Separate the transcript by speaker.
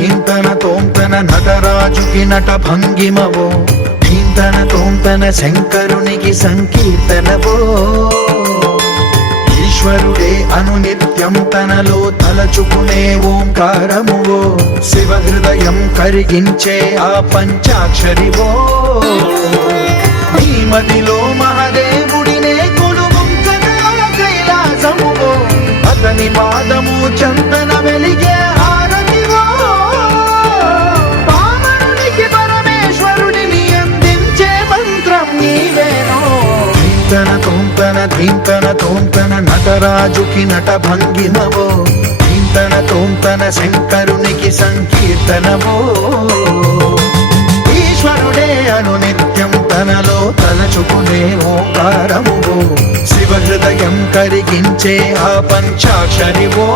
Speaker 1: తోంతన తోంతన నటరాజుకి నట భంగిమవో ధీంతన తోంతన శంకరునికి సంకీర్తనవో. ఈశ్వరుడే అను నిత్యం తనలో తలచుకునే ఓంకారమువో. శివ హృదయం కరిగించే ఆ పంచాక్షరివో. నీ మహా తోంతన ధీంతన తోంతన నటరాజుకి నట భంగిమవో ధీంతన తోంతన శంకరునికి సంకీర్తనవో ఈశ్వరుడే అను నిత్యం తనలో తలచుకునే ఓంకారమువో శివ హృదయం కరిగించే ఆ పంచాక్షరివో.